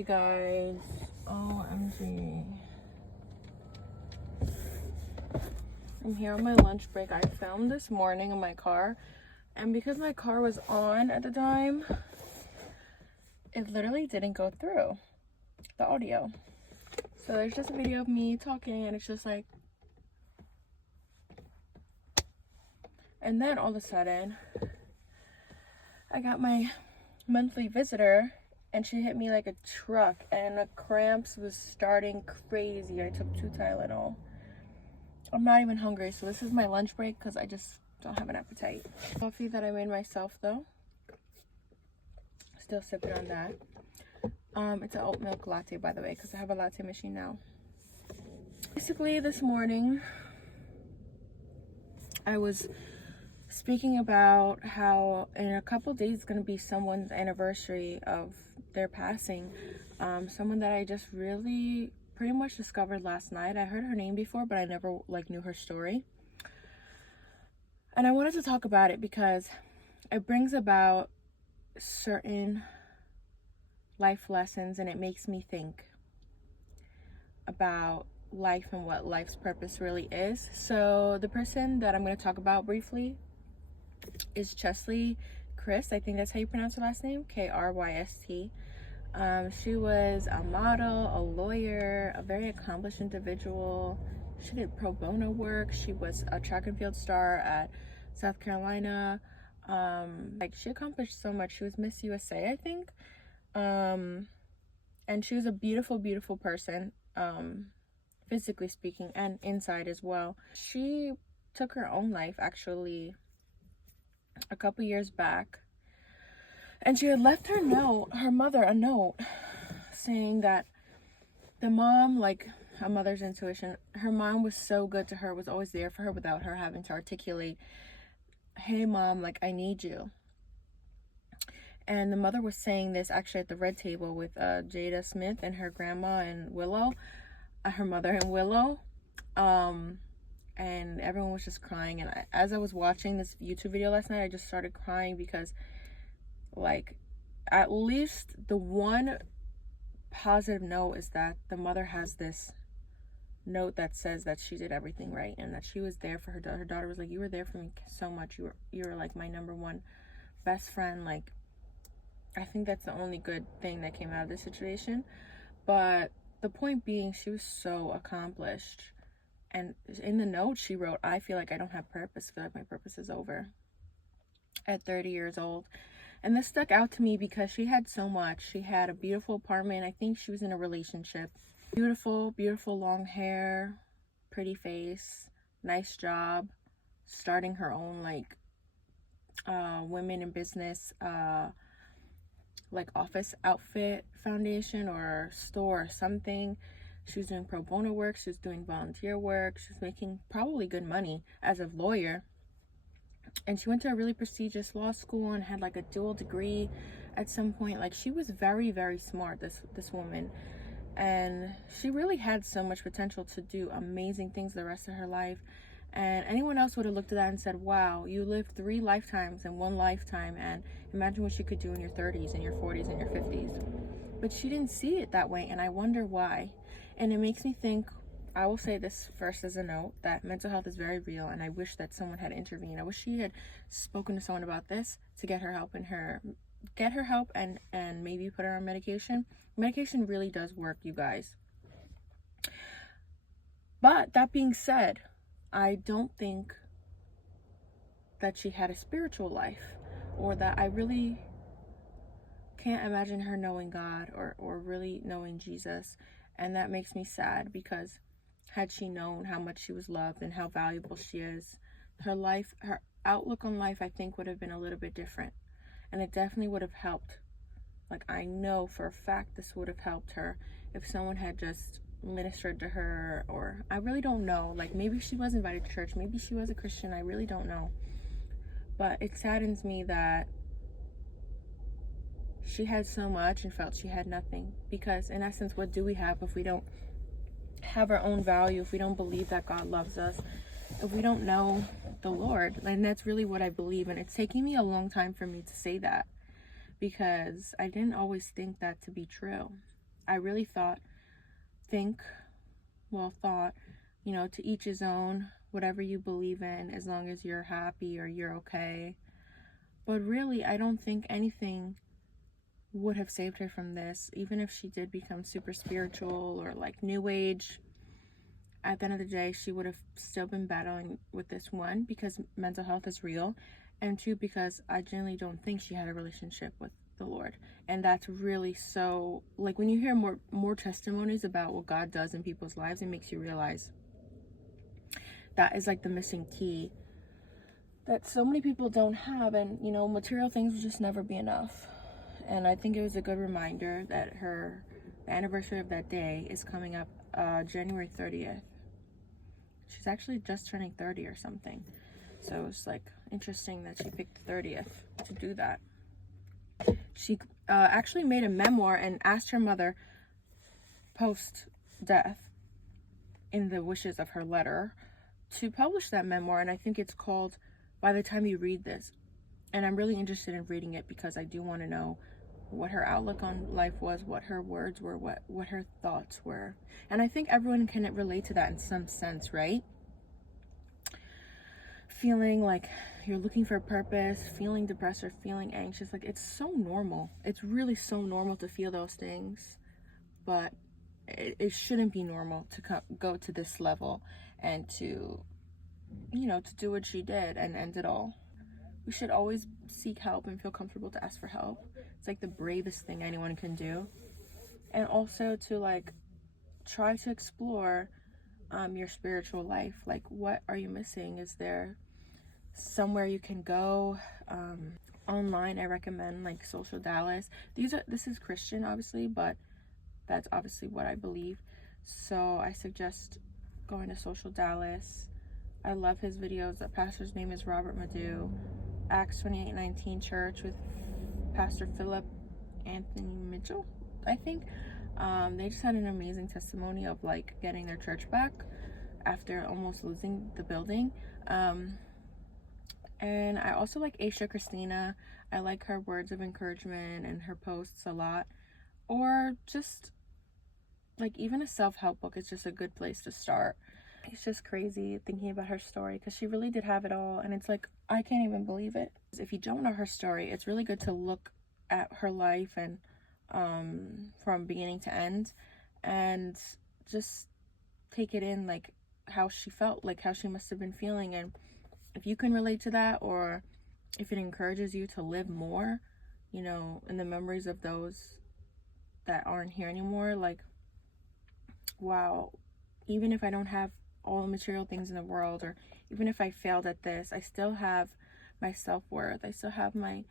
Hey guys, OMG. I'm here on my lunch break. I filmed this morning in my car, and because my car was on at the time, it literally didn't go through the audio. So there's just a video of me talking, and it's just like, and then all of a sudden, I got my monthly visitor, and she hit me like a truck, and the cramps was starting crazy. I took 2 Tylenol. I'm not even hungry, so this is my lunch break because I just don't have an appetite. Coffee that I made myself though. Still sipping on that. It's an oat milk latte, by the way, because I have a latte machine now. Basically, this morning I was speaking about how in a couple days it's going to be someone's anniversary of their passing. Someone that I just really pretty much discovered last night. I heard her name before, but I never knew her story. And I wanted to talk about it because it brings about certain life lessons, and it makes me think about life and what life's purpose really is. So the person that I'm going to talk about briefly is Cheslie Kryst. I think that's how you pronounce her last name, Kryst. She was a model, a lawyer, a very accomplished individual. She did pro bono work. She was a track and field star at South Carolina. She accomplished so much. She was Miss USA, I think. And she was a beautiful, beautiful person, physically speaking, and inside as well. She took her own life actually a couple years back. And she had left her mother a note saying that the mom, like a mother's intuition, her mom was so good to her, was always there for her without her having to articulate, hey mom, like I need you. And the mother was saying this actually at the red table with Jada Smith and her grandma and Willow, her mother and Willow. And everyone was just crying. And as I was watching this YouTube video last night, I just started crying because like at least the one positive note is that the mother has this note that says that she did everything right and that she was there for her daughter. Her daughter was like, you were there for me so much. You were like my number one best friend. Like, I think that's the only good thing that came out of this situation. But the point being, she was so accomplished. And in the note she wrote, I feel like I don't have purpose. I feel like my purpose is over at 30 years old. And this stuck out to me because she had so much. She had a beautiful apartment. I think she was in a relationship. Beautiful, beautiful long hair, pretty face, nice job, starting her own women in business office outfit foundation or store or something. She was doing pro bono work. She was doing volunteer work. She was making probably good money as a lawyer. And she went to a really prestigious law school and had like a dual degree at some point. Like, she was very, very smart, this woman. And she really had so much potential to do amazing things the rest of her life. And anyone else would have looked at that and said, wow, you lived 3 lifetimes in 1 lifetime, and imagine what you could do in your 30s and your 40s and your 50s. But she didn't see it that way, and I wonder why. And it makes me think, I will say this first as a note, that mental health is very real, and I wish that someone had intervened. I wish she had spoken to someone about this to get her help and maybe put her on medication. Medication really does work, you guys. But that being said, I don't think that she had a spiritual life, or that I really can't imagine her knowing God or really knowing Jesus. And that makes me sad, because had she known how much she was loved and how valuable she is, her outlook on life, I think, would have been a little bit different. And it definitely would have helped. Like, I know for a fact this would have helped her if someone had just ministered to her, or I really don't know. Like, maybe she was invited to church. Maybe she was a Christian. I really don't know. But it saddens me that she had so much and felt she had nothing. Because in essence, what do we have if we don't have our own value, if we don't believe that God loves us, if we don't know the Lord? And that's really what I believe. And it's taking me a long time for me to say that, because I didn't always think that to be true. I really thought, to each his own, whatever you believe in, as long as you're happy or you're okay. But really, I don't think anything would have saved her from this. Even if she did become super spiritual or like new age, at the end of the day, she would have still been battling with this, one, because mental health is real, and two, because I genuinely don't think she had a relationship with the Lord. And that's really so, like, when you hear more testimonies about what God does in people's lives, it makes you realize that is like the missing key that so many people don't have. And material things will just never be enough. And I think it was a good reminder that the anniversary of that day is coming up January 30th. She's actually just turning 30 or something. So it's like interesting that she picked the 30th to do that. She actually made a memoir and asked her mother post-death, in the wishes of her letter, to publish that memoir. And I think it's called By the Time You Read This. And I'm really interested in reading it because I do want to know what her outlook on life was, what her words were, what her thoughts were. And I think everyone can relate to that in some sense, right? Feeling like you're looking for a purpose, feeling depressed or feeling anxious, like it's so normal. It's really so normal to feel those things, but it shouldn't be normal to go to this level and to do what she did and end it all. We should always seek help and feel comfortable to ask for help. It's like the bravest thing anyone can do. And also to like try to explore your spiritual life. Like, what are you missing? Is there somewhere you can go? Online, I recommend like Social Dallas. This is Christian, obviously, but that's obviously what I believe. So I suggest going to Social Dallas. I love his videos. The pastor's name is Robert Madu. Acts 28:19 Church with Pastor Philip Anthony Mitchell, I think. They just had an amazing testimony of like getting their church back after almost losing the building. And I also like Aisha Christina. I like her words of encouragement and her posts a lot. Or just like even a self-help book is just a good place to start. It's just crazy thinking about her story because she really did have it all, and it's like I can't even believe it. If you don't know her story, it's really good to look at her life and from beginning to end, and just take it in, like how she felt, like how she must have been feeling. And if you can relate to that, or if it encourages you to live more, in the memories of those that aren't here anymore, like, wow, even if I don't have all the material things in the world, or even if I failed at this, I still have my self-worth. I still have my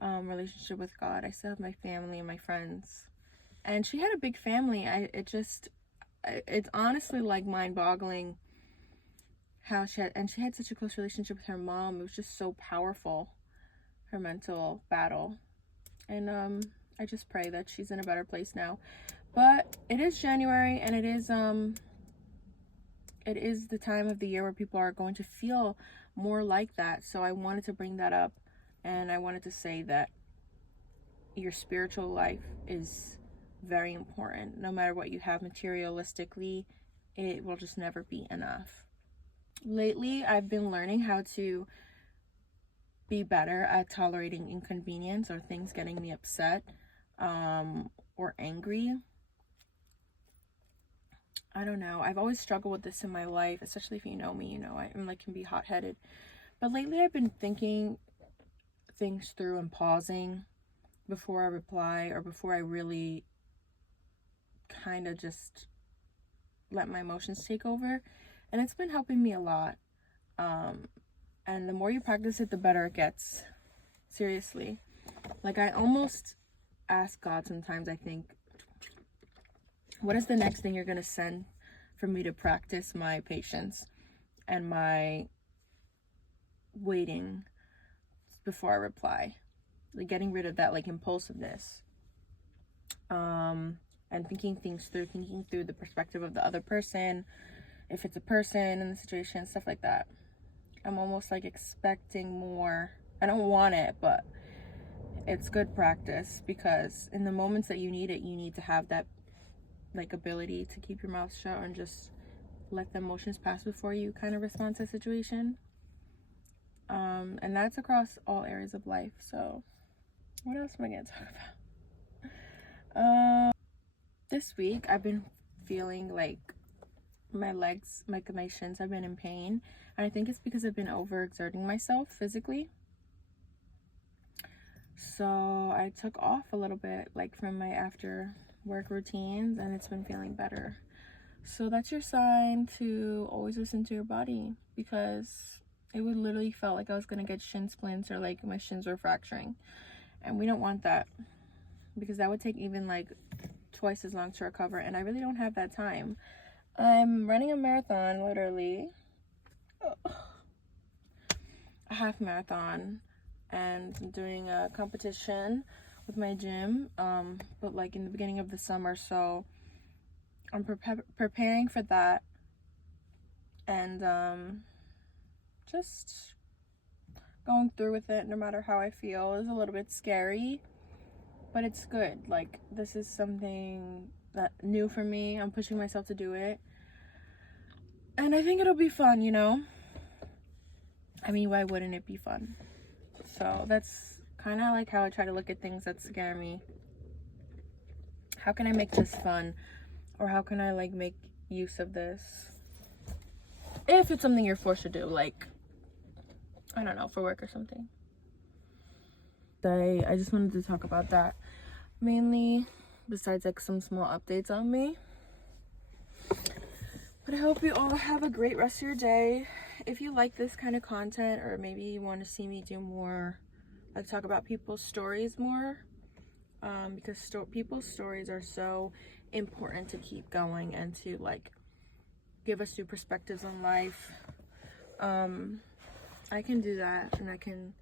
relationship with God. I still have my family and my friends. And she had a big family. It's honestly like mind-boggling how she had such a close relationship with her mom. It was just so powerful, her mental battle. And I just pray that she's in a better place now. But it is January, and it is the time of the year where people are going to feel more like that. So I wanted to bring that up, and I wanted to say that your spiritual life is very important. No matter what you have materialistically, it will just never be enough. Lately, I've been learning how to be better at tolerating inconvenience or things getting me upset or angry. I don't know. I've always struggled with this in my life, especially if you know me, I'm like, can be hot-headed. But lately I've been thinking things through and pausing before I reply, or before I really kind of just let my emotions take over. And it's been helping me a lot. And the more you practice it, the better it gets. Seriously. Like, I almost ask God sometimes, I think, what is the next thing you're going to send for me to practice my patience and my waiting before I reply? Like, getting rid of that, like, impulsiveness. And thinking things through, thinking through the perspective of the other person, if it's a person in the situation, stuff like that. I'm almost like expecting more. I don't want it, but it's good practice, because in the moments that you need it, you need to have that like ability to keep your mouth shut and just let the emotions pass before you kind of respond to a situation. And that's across all areas of life. So what else am I gonna talk about? This week I've been feeling like my legs, my shins have been in pain, and I think it's because I've been overexerting myself physically. So I took off a little bit, like from my after work routines, and it's been feeling better. So that's your sign to always listen to your body, because it would literally felt like I was gonna get shin splints, or like my shins were fracturing, and we don't want that, because that would take even like twice as long to recover, and I really don't have that time. I'm running a marathon, literally a half marathon, and I'm doing a competition with my gym, but like in the beginning of the summer, so I'm preparing for that, and just going through with it no matter how I feel. It's a little bit scary, but it's good. Like, this is something that new for me. I'm pushing myself to do it, and I think it'll be fun, you know? I mean, why wouldn't it be fun? So that's kind of like how I try to look at things that scare me. How can I make this fun? Or how can I like make use of this? If it's something you're forced to do, like, I don't know, for work or something. I just wanted to talk about that mainly, besides like some small updates on me. But I hope you all have a great rest of your day. If you like this kind of content, or maybe you want to see me do more, like talk about people's stories more, because people's stories are so important to keep going and to like give us new perspectives on life. I can do that, and I can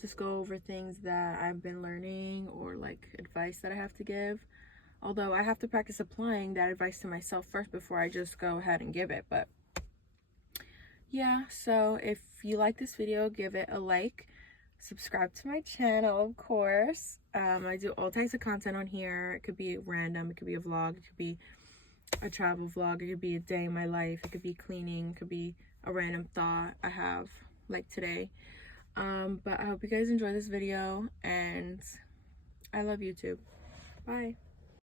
just go over things that I've been learning, or like advice that I have to give. Although I have to practice applying that advice to myself first before I just go ahead and give it. But yeah, so if you like this video, give it a like. Subscribe to my channel, of course. I do all types of content on here. It could be random, it could be a vlog, it could be a travel vlog, it could be a day in my life, it could be cleaning, it could be a random thought I have, like today. But I hope you guys enjoy this video, and I love YouTube. Bye.